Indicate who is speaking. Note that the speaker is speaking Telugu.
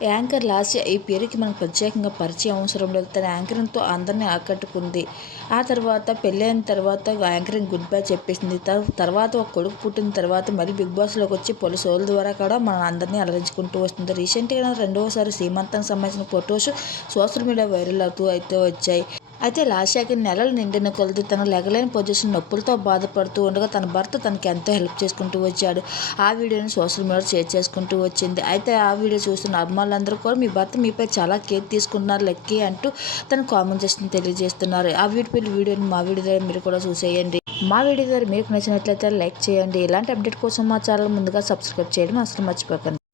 Speaker 1: యాంకర్ లాస్య ఈ పేరుకి మనకు ప్రత్యేకంగా పరిచయం అవసరం లేదు. తన యాంకరింగ్తో అందరినీ ఆకట్టుకుంది. ఆ తర్వాత పెళ్ళైన తర్వాత యాంకరింగ్ గుడ్ బై చెప్పేసింది. తర్వాత ఒక కొడుకు పుట్టిన తర్వాత మళ్ళీ బిగ్ బాస్లోకి వచ్చి పలు షోల ద్వారా కూడా మన అందరినీ అలరించుకుంటూ వస్తుంది. రీసెంట్గా రెండవసారి సీమంతానికి సంబంధించిన ఫొటోస్ సోషల్ మీడియా వైరల్ అవుతూ అయితే వచ్చాయి. అయితే లాస్యాకి నెలలు నిండిన కొలది తన లెగలేని పొజిషన్ నొప్పులతో బాధపడుతూ ఉండగా తన భర్త తనకి ఎంతో హెల్ప్ చేసుకుంటూ వచ్చాడు. ఆ వీడియోని సోషల్ మీడియా షేర్ చేసుకుంటూ వచ్చింది. అయితే ఆ వీడియో చూస్తున్న అభిమానులందరూ కూడా మీ భర్త మీపై చాలా కేర్ తీసుకుంటున్నారు లెక్కి అంటూ తన కామెంట్ చేసి తెలియజేస్తున్నారు. ఆ వీడియో వీడియోని మా వీడియో ద్వారా మీరు కూడా చూసేయండి. మా వీడియో ద్వారా మీకు నచ్చినట్లయితే లైక్ చేయండి. ఇలాంటి అప్డేట్ కోసం మా ఛానల్ ముందుగా సబ్స్క్రైబ్ చేయడం అసలు మర్చిపోకండి.